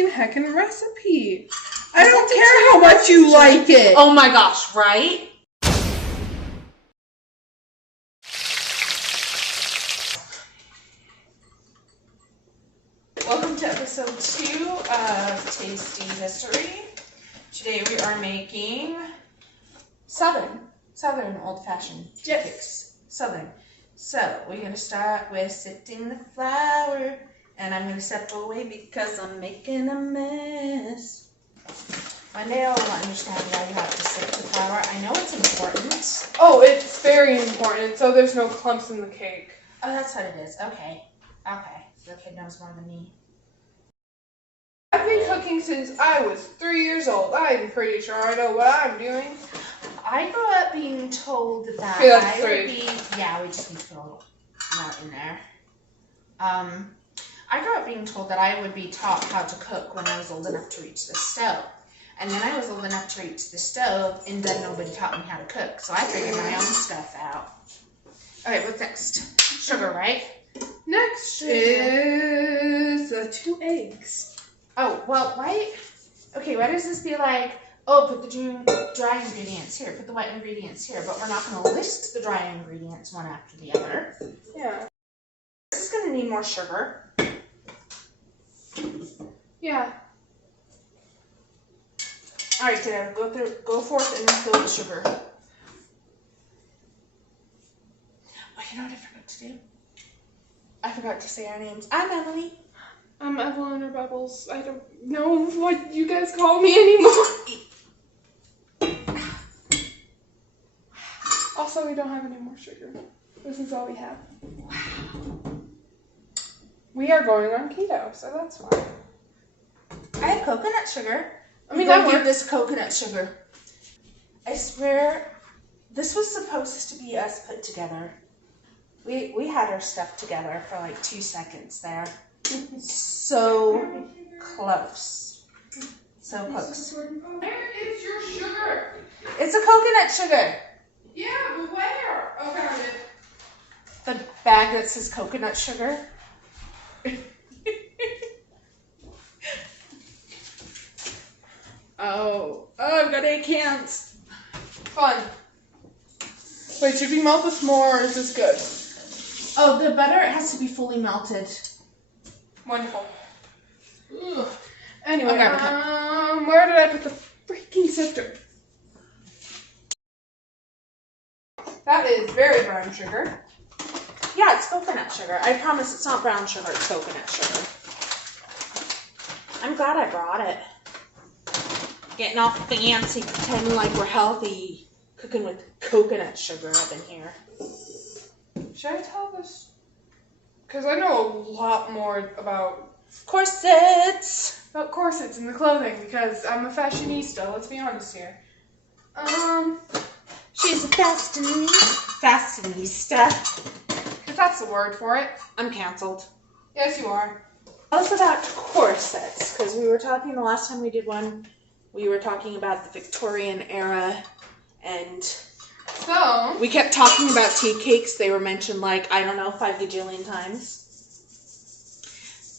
freaking heckin' recipe. I don't care how much you like it. Oh my gosh, right? Welcome to episode 2 of Tasty History. Today we are making Southern old-fashioned cakes. Southern. So we're going to start with sifting the flour, and I'm going to step away because I'm making a mess. One day I'll understand why you have to sift the flour. I know it's important. Oh, it's very important, so there's no clumps in the cake. Oh, that's what it is. Okay. So the kid knows more than me. I've been cooking since I was 3 years old. I'm pretty sure I know what I'm doing. I grew up being told that Okay, that's I would three. be... Yeah, we just need to put a little more in there. I grew up being told that I would be taught how to cook when I was old enough to reach the stove. And then I was old enough to reach the stove, and then nobody taught me how to cook. So I figured my own stuff out. Okay, what's next? Sugar, right? Next is the 2 eggs. Oh, well, why does this be like, oh, put the dry ingredients here, put the wet ingredients here, but we're not going to list the dry ingredients one after the other. Yeah. This is going to need more sugar. Yeah. All right, Dad, go forth and fill the sugar. Oh, you know what I forgot to do? I forgot to say our names. I'm Emily. I'm Evelyn or Bubbles. I don't know what you guys call me anymore. Also, we don't have any more sugar. This is all we have. Wow. We are going on keto, so that's why. I have coconut sugar. I mean, I'll that give works. this coconut sugar. I swear, this was supposed to be us put together. We had our stuff together for like 2 seconds there. So close. So close. Where is your sugar? It's a coconut sugar. Yeah, but where? Oh, found it. The bag that says coconut sugar. Oh, I've got 8 cans. Fun. Wait, should we melt this more or is this good? Oh, the butter, it has to be fully melted. Wonderful. Ugh. Anyway, Okay. Where did I put the freaking sifter? That is very brown sugar. Yeah, it's coconut sugar. I promise it's not brown sugar, it's coconut sugar. I'm glad I brought it. Getting all fancy, pretending like we're healthy. Cooking with coconut sugar up in here. Should I tell this? Because I know a lot more about Corsets! corsets and the clothing because I'm a fashionista, let's be honest here. She's a fashionista. If that's the word for it. I'm canceled. Yes, you are. Tell us about corsets, because we were talking the last time we did one, we were talking about the Victorian era, and So, we kept talking about tea cakes. They were mentioned like, I don't know, 5 gajillion times.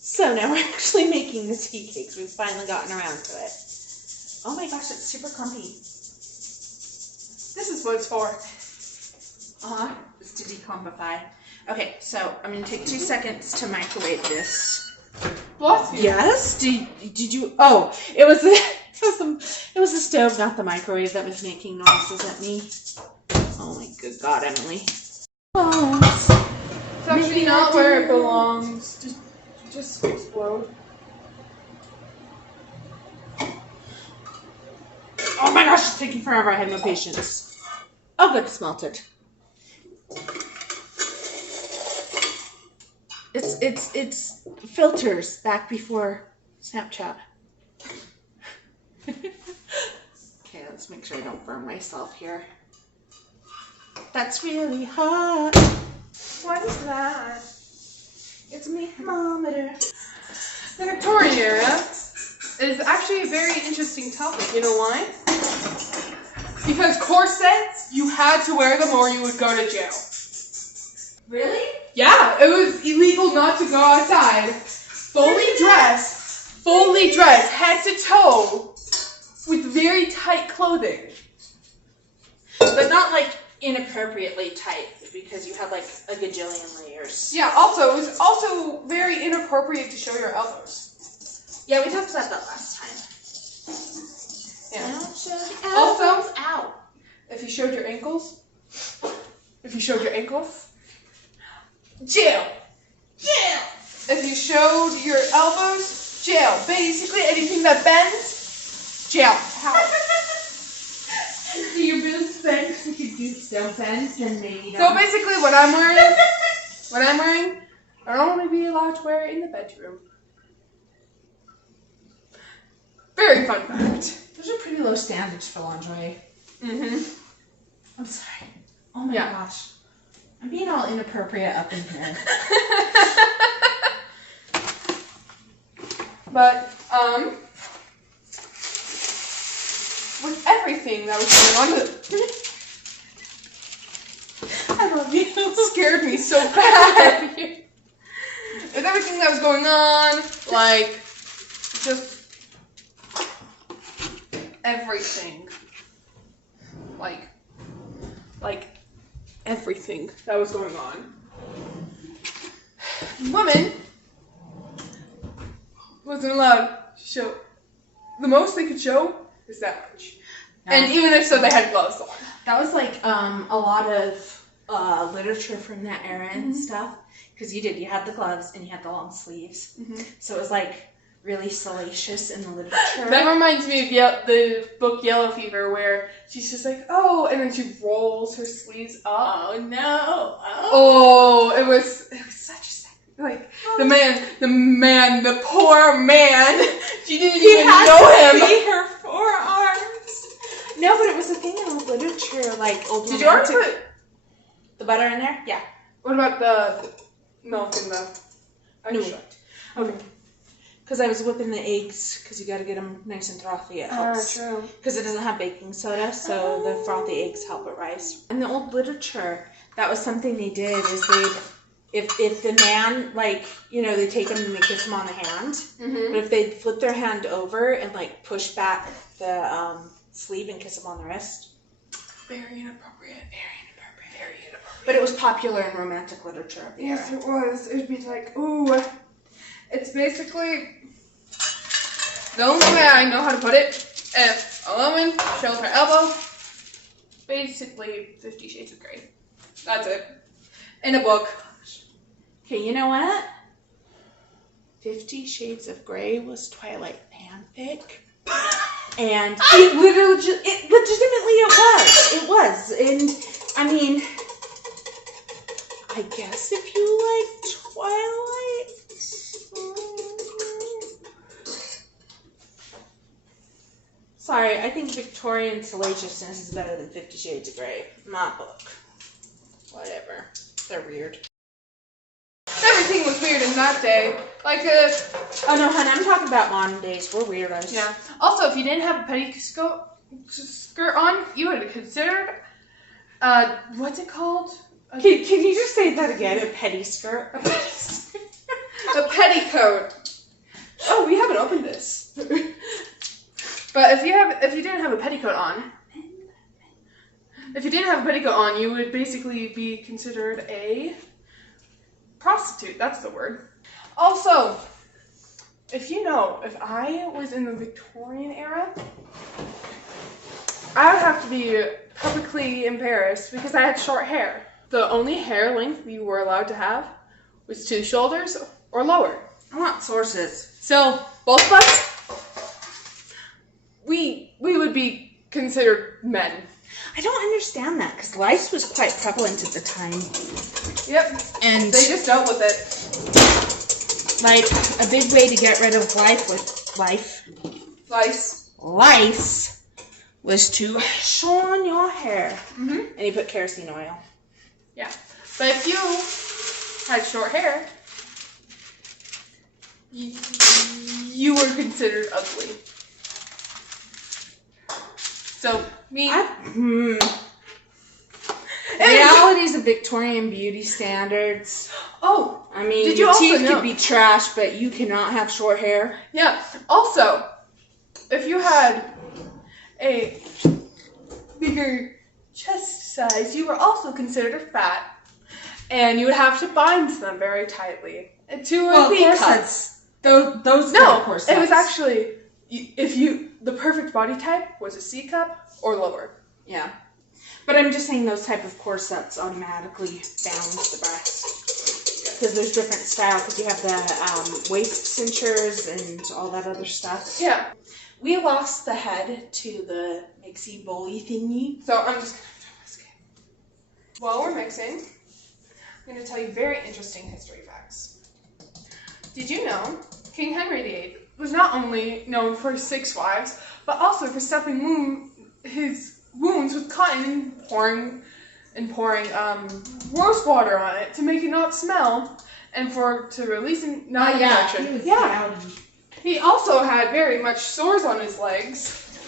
So now we're actually making the tea cakes. We've finally gotten around to it. Oh my gosh, it's super clumpy. this is what it's for. Uh-huh. It's to declumpify. Okay, so I'm going to take 2 seconds to microwave this. Bless you. Yes? Did you? Oh, it was the stove, not the microwave, that was making noises at me. Oh my good God, Emily. Oh, It's actually not where it belongs. Just explode. oh my gosh, it's taking forever. I have no patience. Oh, good, it's melted. It's filters back before Snapchat. Okay, let's make sure I don't burn myself here. That's really hot. What is that? It's a thermometer. The Victorian era is actually a very interesting topic. You know why? Because corsets, you had to wear them or you would go to jail. Really? Yeah, it was illegal not to go outside fully dressed fully dressed, head to toe, with very tight clothing. But not like inappropriately tight because you had like a gajillion layers. Yeah, also, it was also very inappropriate to show your elbows. Yeah, we talked about that last time. Yeah. Don't show the Also, elbows out. if you showed your ankles, jail. Jail. If you showed your elbows, jail. Basically, anything that bends, jail. How? Do your boobs bend so you could do still bends and maybe So basically, what I'm wearing, I'd only be allowed to wear in the bedroom. Very fun fact. Those are pretty low standards for lingerie. Mm-hmm. I'm sorry. Oh my Yeah. gosh. I'm being all inappropriate up in here. But, with everything that was going on, I love you. it scared me so bad. With everything that was going on, like, just everything. Like everything that was going on. Women wasn't allowed to show. The most they could show is that much. No. And even if so, they had gloves on. That was like a lot of literature from that era and stuff. Because you had the gloves and you had the long sleeves. Mm-hmm. So it was like really salacious in the literature. That reminds me of the book Yellow Fever, where she's just like, oh, and then she rolls her sleeves up. Oh no! Oh, it was such a sad, like the poor man. She didn't even know him. See her forearms. No, but it was a thing in the literature, like old. Did you already put the butter in there? Yeah. What about the milk and the? No. Okay. Because I was whipping the eggs, because you got to get them nice and frothy. It helps. True. Because it doesn't have baking soda, so the frothy eggs help it rise. In the old literature, that was something they did, is if the man, like, they take him and they kiss him on the hand, Mm-hmm. but if they flip their hand over and, like, push back the sleeve and kiss him on the wrist. Very inappropriate. But it was popular in romantic literature of the era. Yes, it was. It'd be like, ooh, it's basically the only way I know how to put it. If a woman shows her elbow, basically 50 Shades of Grey. That's it. In a book. Okay, you know what? 50 Shades of Grey was Twilight fanfic. And it legitimately it was. And, I mean, I guess if you like Twilight. Sorry, I think Victorian salaciousness is better than 50 Shades of Grey. My book. Whatever. They're weird. Everything was weird in that day. Oh no, honey, I'm talking about modern days. We're weirdos. Yeah. Also, if you didn't have a petticoat skirt on, you would have considered, what's it called? Can you just say that again? A petty skirt? A petticoat. Oh, we haven't opened this. But if you didn't have a petticoat on, you would basically be considered a prostitute. That's the word. Also, if I was in the Victorian era, I would have to be publicly embarrassed because I had short hair. The only hair length you were allowed to have was to the shoulders or lower. I want sources. So, both of us, we would be considered men. I don't understand that, because lice was quite prevalent at the time. Yep. And they just dealt with it. Like, a big way to get rid of lice was to shine your hair. Mm-hmm. And you put kerosene oil. Yeah. But if you had short hair, you were considered ugly. So, realities of Victorian beauty standards. Oh, I mean, Did you your also teeth know- could be trash, but you cannot have short hair. Yeah. Also, if you had a bigger chest size, you were also considered fat. And you would have to bind them very tightly to a V cup. corsets. Those No, kind of corsets. it was actually, the perfect body type was a C cup or lower. Yeah. But I'm just saying those type of corsets automatically bound the breast. Because there's different style, because you have the waist cinchers and all that other stuff. Yeah. We lost the head to the mixy bully thingy. So I'm just going to throw this game. While we're mixing, I'm going to tell you very interesting history facts. Did you know King Henry VIII was not only known for his 6 wives, but also for stuffing his wounds with cotton and pouring rose water on it to make it not smell, and to release not infection. He also had very much sores on his legs.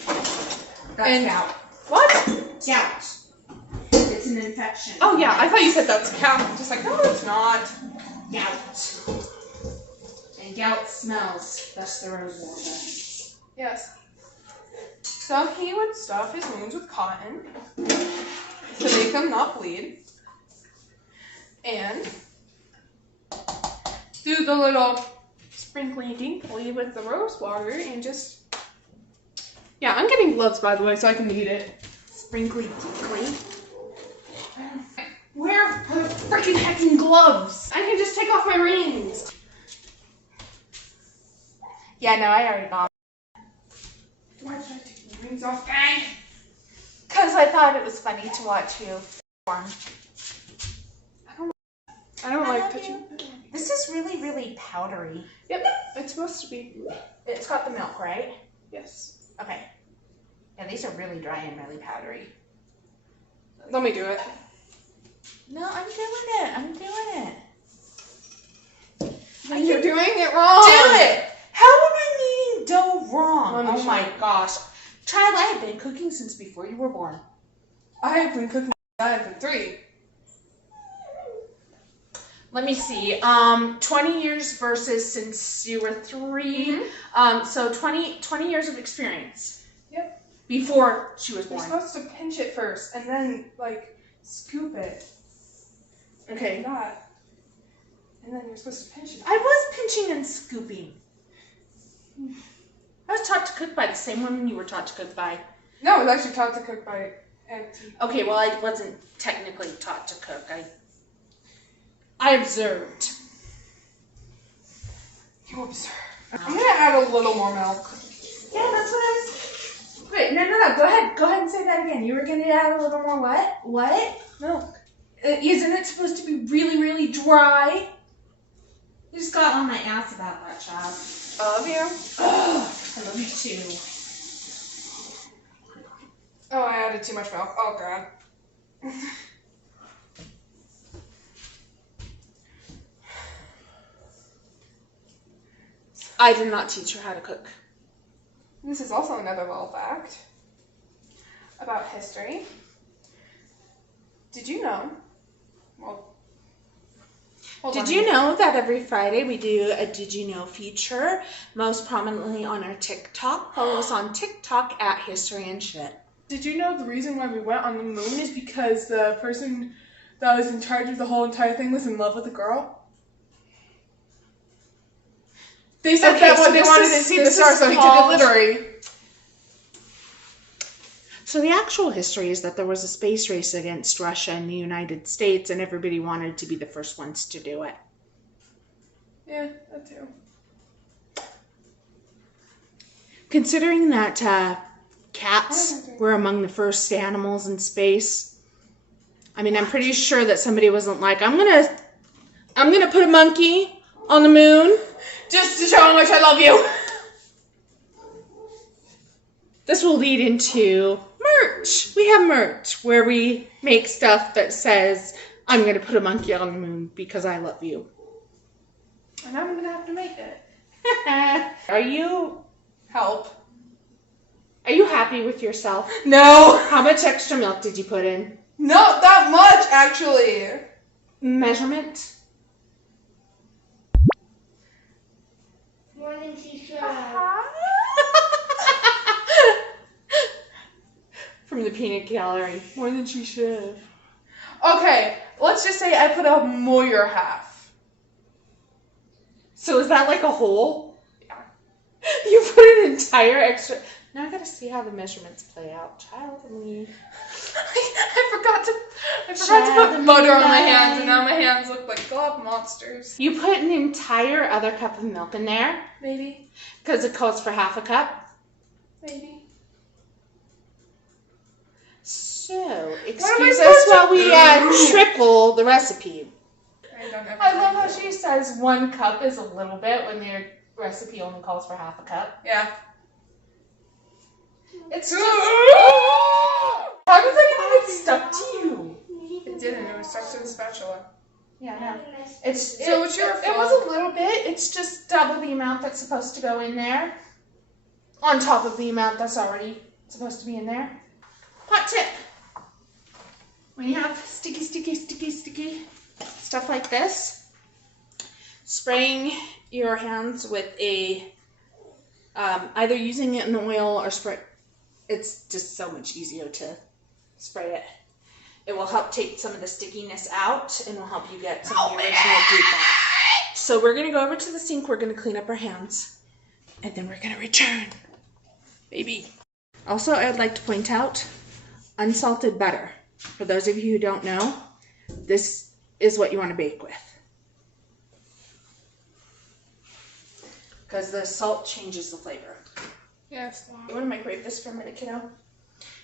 That's gout. What? Gout. It's an infection. Oh yeah, I thought you said that's cow. I'm just like, no, it's not. Gout. And gout smells. That's the rose water. Yes. So he would stuff his wounds with cotton to make them not bleed. And do the little sprinkly dinkly with the rose water and just... Yeah, I'm getting gloves, by the way, so I can eat it. Sprinkly dinkly. Wear freaking heckin' gloves! I can just take off my rings! Yeah, no, I already got Why did I take my rings off, gang? because I thought it was funny to watch you perform. I don't like touching. This is really, really powdery. Yep, it's supposed to be. It's got the milk, right? Yes. Okay. Yeah, these are really dry and really powdery. Let me do it. No, I'm doing it. You're doing it wrong! Do it! How am I kneading dough wrong? Let me Oh show my you. gosh. Child, I have been cooking since before you were born. I have been cooking since I've been 3. Let me see. 20 years versus since you were 3. So 20 years of experience. Yep. Before she was You're born. supposed to pinch it first and then, like, scoop it. Okay. Like that. And then you're supposed to pinch it. I was pinching and scooping. I was taught to cook by the same woman you were taught to cook by. No, I was actually taught to cook by Auntie. Okay, well, I wasn't technically taught to cook. I observed. You observe. I'm gonna add a little more milk. Yeah, that's what I was... Wait, no. Go ahead and say that again. You were going to add a little more what? What? Milk. Isn't it supposed to be really, really dry? You just got on my ass about that, child. I love you. I love you too. Oh, I added too much milk. Oh, God. I did not teach her how to cook. This is also another little fact about history. Did you know? Well, Did you know that every Friday we do a Did You Know feature, most prominently on our TikTok? Follow us on TikTok at historyandshit. Did you know the reason why we went on the moon is because the person that was in charge of the whole entire thing was in love with a girl? They said Okay, that so they this wanted is- to see the this stars, is so he did it called- literally. So the actual history is that there was a space race against Russia and the United States, and everybody wanted to be the first ones to do it. Yeah, that too. Considering that cats were among the first animals in space, I mean, I'm pretty sure that somebody wasn't like, I'm gonna put a monkey on the moon Just to show how much I love you. This will lead into merch. We have merch where we make stuff that says, I'm going to put a monkey on the moon because I love you. And I'm gonna have to make it. Are you Help. happy with yourself? No. How much extra milk did you put in? Not that much, actually. Measurement? peanut gallery. More than she should. Okay, let's just say I put a more half. So is that like a hole? Yeah. You put an entire extra... Now I gotta see how the measurements play out. Child of me. I forgot to put butter on my hands, and now my hands look like glob monsters. You put an entire other cup of milk in there. Maybe. Because it calls for half a cup. Maybe. So, excuse us while we triple the recipe. I love how she says 1 cup is a little bit when their recipe only calls for half a cup. Yeah. It's just... How does that even get stuck to you? It didn't. It was stuck to the spatula. Yeah, no. It's your fault. It was a little bit. It's just double the amount that's supposed to go in there. On top of the amount that's already supposed to be in there. Hot tip. When you have sticky stuff like this, spraying your hands with a, either using it in oil or spray, it's just so much easier to spray it. It will help take some of the stickiness out and will help you get some of the original goop out. So we're going to go over to the sink, we're going to clean up our hands, and then we're going to return. Baby. Also, I'd like to point out, unsalted butter. For those of you who don't know, this is what you want to bake with. Because the salt changes the flavor. Yes. You want to microwave this for a minute, kiddo?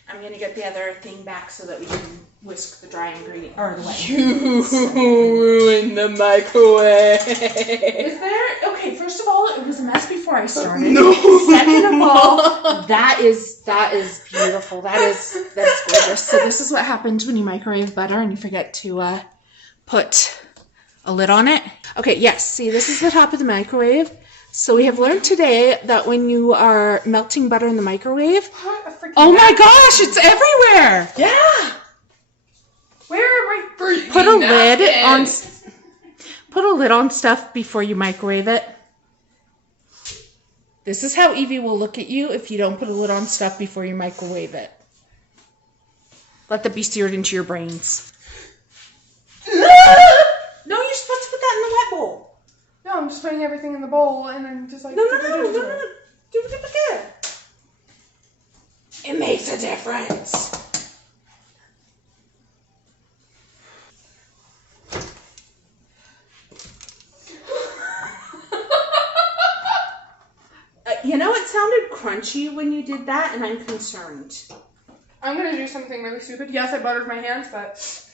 I'm going to get the other thing back so that we can whisk the dry ingredient, or the wet ingredients. You ruined the microwave. Is there... Okay, first of all, it was a mess before I started. No. Second of all, that is beautiful. That's gorgeous. So this is what happens when you microwave butter and you forget to put a lid on it. Okay, yes. See, this is the top of the microwave. So we have learned today that when you are melting butter in the microwave, oh my gosh, it's everywhere. Yeah. Where are my freaking Put a lid on. napkins? Put a lid on stuff before you microwave it. This is how Evie will look at you if you don't put a lid on stuff before you microwave it. Let that be seared into your brains. No, you're supposed to put that in the wet bowl. No, I'm just putting everything in the bowl and then just like... No. Do it. It makes a difference. You know, it sounded crunchy when you did that, and I'm concerned. I'm gonna do something really stupid. Yes, I buttered my hands, but...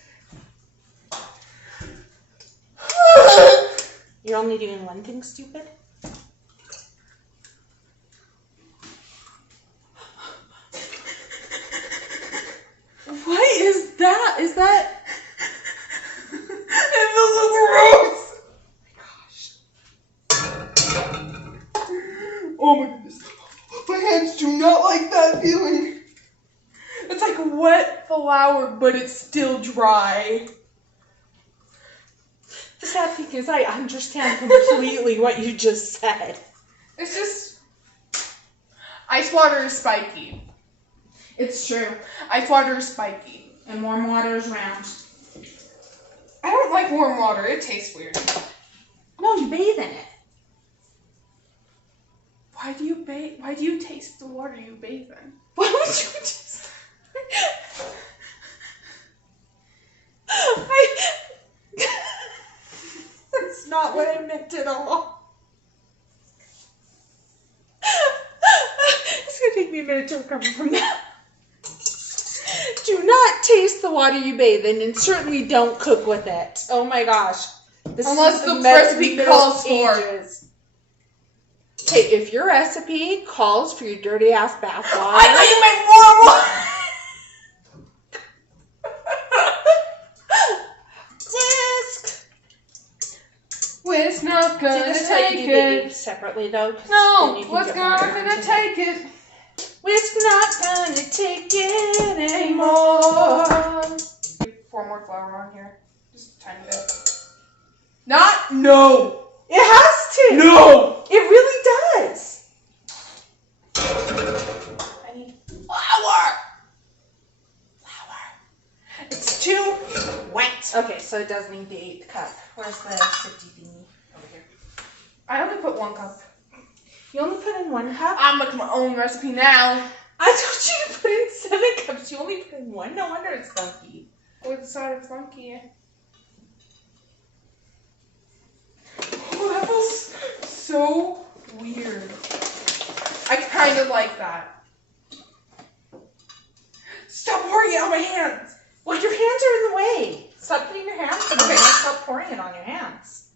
You're only doing one thing stupid? What is that? Is that... It feels so gross! Oh my goodness. My hands do not like that feeling. It's like wet flour, but it's still dry. The sad thing is I understand completely what you just said. It's just... Ice water is spiky. It's true. Ice water is spiky. And warm water is round. I don't like warm water. It tastes weird. No, you bathe in it. Why do you bathe? Why do you taste the water you bathe in? Why would you just... That's not what I meant at all. It's going to take me a minute to recover from that. Do not taste the water you bathe in, and certainly don't cook with it. Oh my gosh. This Unless is the Middle recipe calls for it. Ages. Okay, if your recipe calls for your dirty ass bath water... I thought you meant warm water! Whisk not gonna Did this tell you take to do the it. Evie separately though? 'Cause then No, you can what's get more gonna into it. take it Whisk not gonna take it anymore. 4 more flour on here. Just a tiny bit. Not? No! It has to! No! It really does! I need flour! so it does need the 8th cup. Where's the sifty thingy? Over here. I only put 1 cup. You only put in 1 cup? I'm making my own recipe now. I told you to put in 7 cups. You only put in 1? No wonder it's funky. We decided it's funky. Oh, that feels so weird. I kind of like that. Stop pouring it on my hands. Well, your hands are in the way. Stop putting your hands in the way. Okay. Stop pouring it on your hands.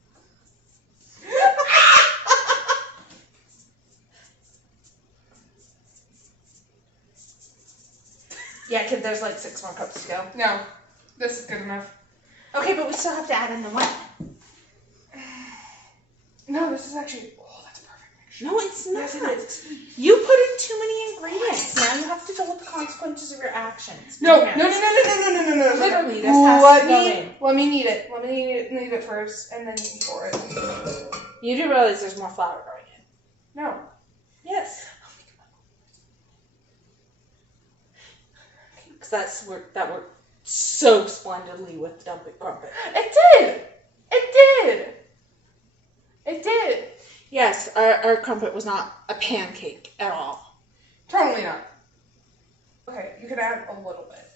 Yeah, kid, there's like 6 more cups to go. No, this is good enough. Okay, but we still have to add in the wet. No, this is actually. Oh, that's a perfect mixture. No, it's not. Yes, it is. You put in too many ingredients. Now you have to deal with the consequences of your actions. No, Your no, no, hands. no, no, no, no, no, no. Literally, this has to go in. Let me knead it. Let me knead it first, and then you can pour it. You do realize there's more flour going in. No. Yes. Because that worked so splendidly with dumping crumpet. It did. It did. It did. Yes, our crumpet was not a pancake at all. Totally not. Okay, you could add a little bit.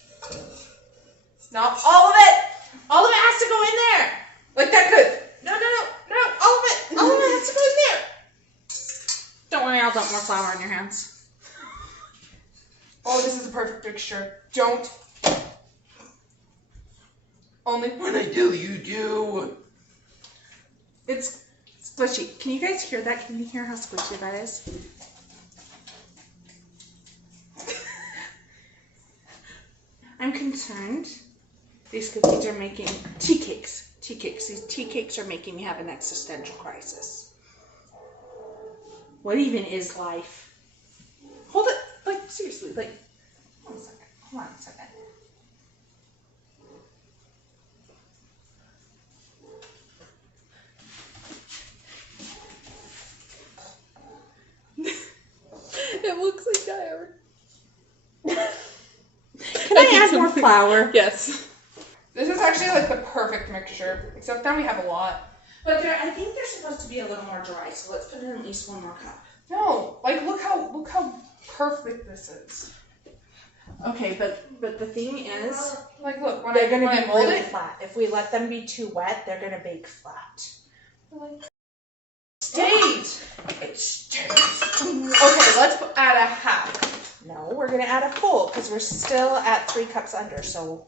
Not all of it. All of it has to go in there. Like that good. No, all of it. All of it has to go in there. Don't worry, I'll dump more flour on your hands. Oh, this is a perfect mixture. Don't. Only when I tell you do. It's squishy. Can you guys hear that? Can you hear how squishy that is? I'm concerned. These cookies are making tea cakes. Tea cakes. These tea cakes are making me have an existential crisis. What even is life? Hold it. Like, seriously. Like, hold on a second. Hold on a second. It looks like diary. Can I add more flour? Yes. This is actually like the perfect mixture, except then we have a lot. But I think they're supposed to be a little more dry, so let's put in at least 1 more cup. No, like look how perfect this is. Okay, but the thing is, Like look, when they're I gonna be mold really it, flat. If we let them be too wet, they're gonna bake flat. stayed. It stays. Okay, let's add a half. No, we're gonna add a full because we're still at 3 cups under, so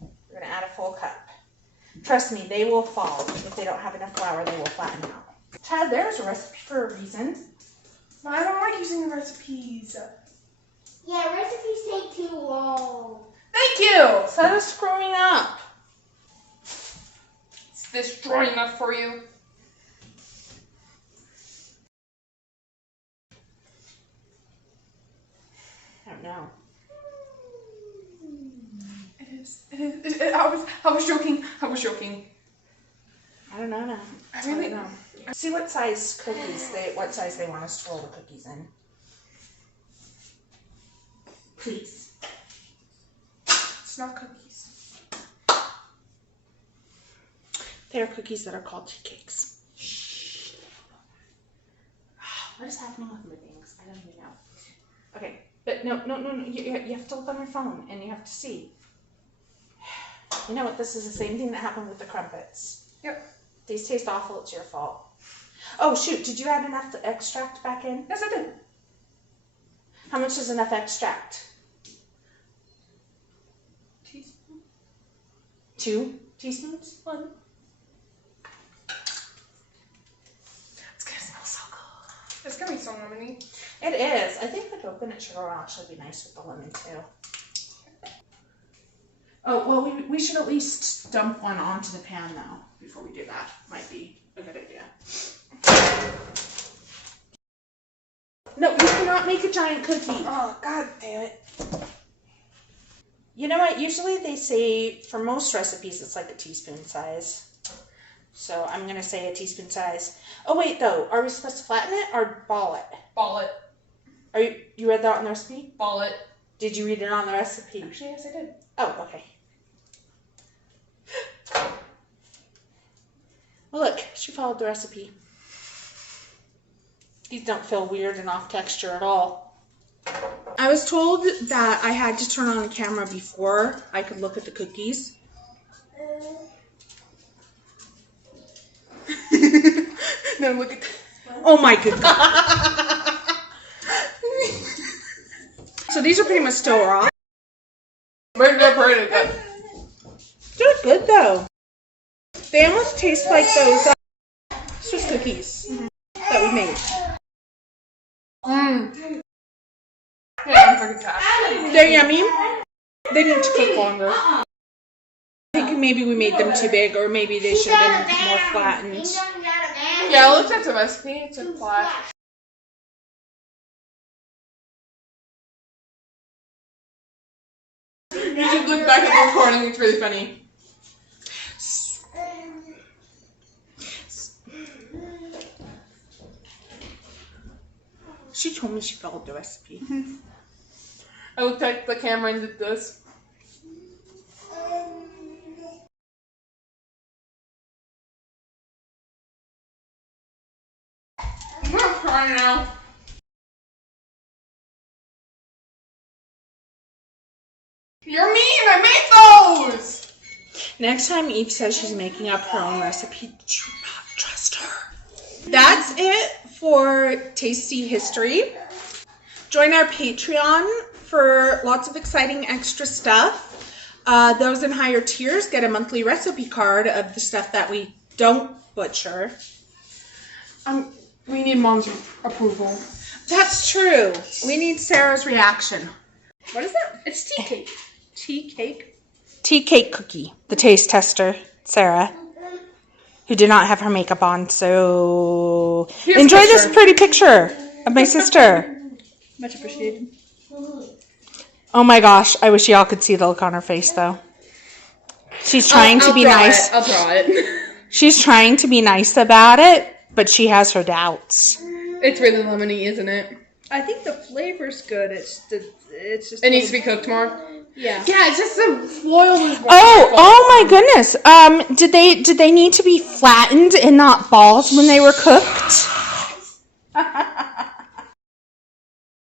we're gonna add a full cup. Trust me, they will fall. If they don't have enough flour, they will flatten out. Chad, there's a recipe for a reason. I don't like using the recipes. Yeah, recipes take too long. Thank you. Instead of screwing up. Is this dry enough for you? I don't know. It is. It is. I was joking. I was joking. I don't know now. I really don't know. See what size they want us to roll the cookies in. Please. It's not cookies. They are cookies that are called tea cakes. Shh. What is happening with my things? I don't even know. Okay, but no. You have to look on your phone and you have to see. You know what? This is the same thing that happened with the crumpets. Yep. These taste awful. It's your fault. Oh shoot! Did you add enough extract back in? Yes, I did. How much is enough extract? Teaspoon. 2 teaspoons? 1. It's gonna smell so good. It's gonna be so lemony. It is. I think the coconut sugar will actually be nice with the lemon too. Oh, well, we should at least dump one onto the pan though before we do that. Might be a good idea. No, you cannot make a giant cookie. Oh, god damn it. You know what? Usually they say for most recipes it's like a teaspoon size. So I'm going to say a teaspoon size. Oh, wait, though. Are we supposed to flatten it or ball it? Ball it. You read that on the recipe? Ball it. Did you read it on the recipe? Actually, yes, I did. Oh, okay. Oh, look, she followed the recipe. These don't feel weird and off texture at all. I was told that I had to turn on the camera before I could look at the cookies. No, look at that. Oh my good God. So these are pretty much still raw. But they're pretty good. They're good though. They almost taste like those Swiss cookies that we made. Yeah, I'm freaking tired. They're yummy. They need to cook longer. I think maybe we made them too big, or maybe they should have been more flattened. Yeah, I looked at the recipe. It's a flat. You should look back at the recording. It's really funny. She told me she followed the recipe. I looked at the camera and did this. I'm gonna cry now. You're mean! I made those! Next time Eve says she's making up her own recipe, do not trust her. That's it for Tasty History. Join our Patreon for lots of exciting extra stuff. Those in higher tiers get a monthly recipe card of the stuff that we don't butcher. We need Mom's approval. That's true. We need Sarah's reaction. What is that? It's tea cake. Tea cake? Tea cake cookie. The taste tester, Sarah, who did not have her makeup on, so Here's enjoy a this picture. pretty picture of my sister. Much appreciated. Oh my gosh, I wish y'all could see the look on her face though. She's trying to be nice. I'll draw it. She's trying to be nice about it, but she has her doubts. It's really lemony, isn't it? I think the flavor's good. It's just. It needs to be cooked more. Yeah. Yeah, it's just the foil was. Oh my goodness. Did they need to be flattened and not balls when they were cooked?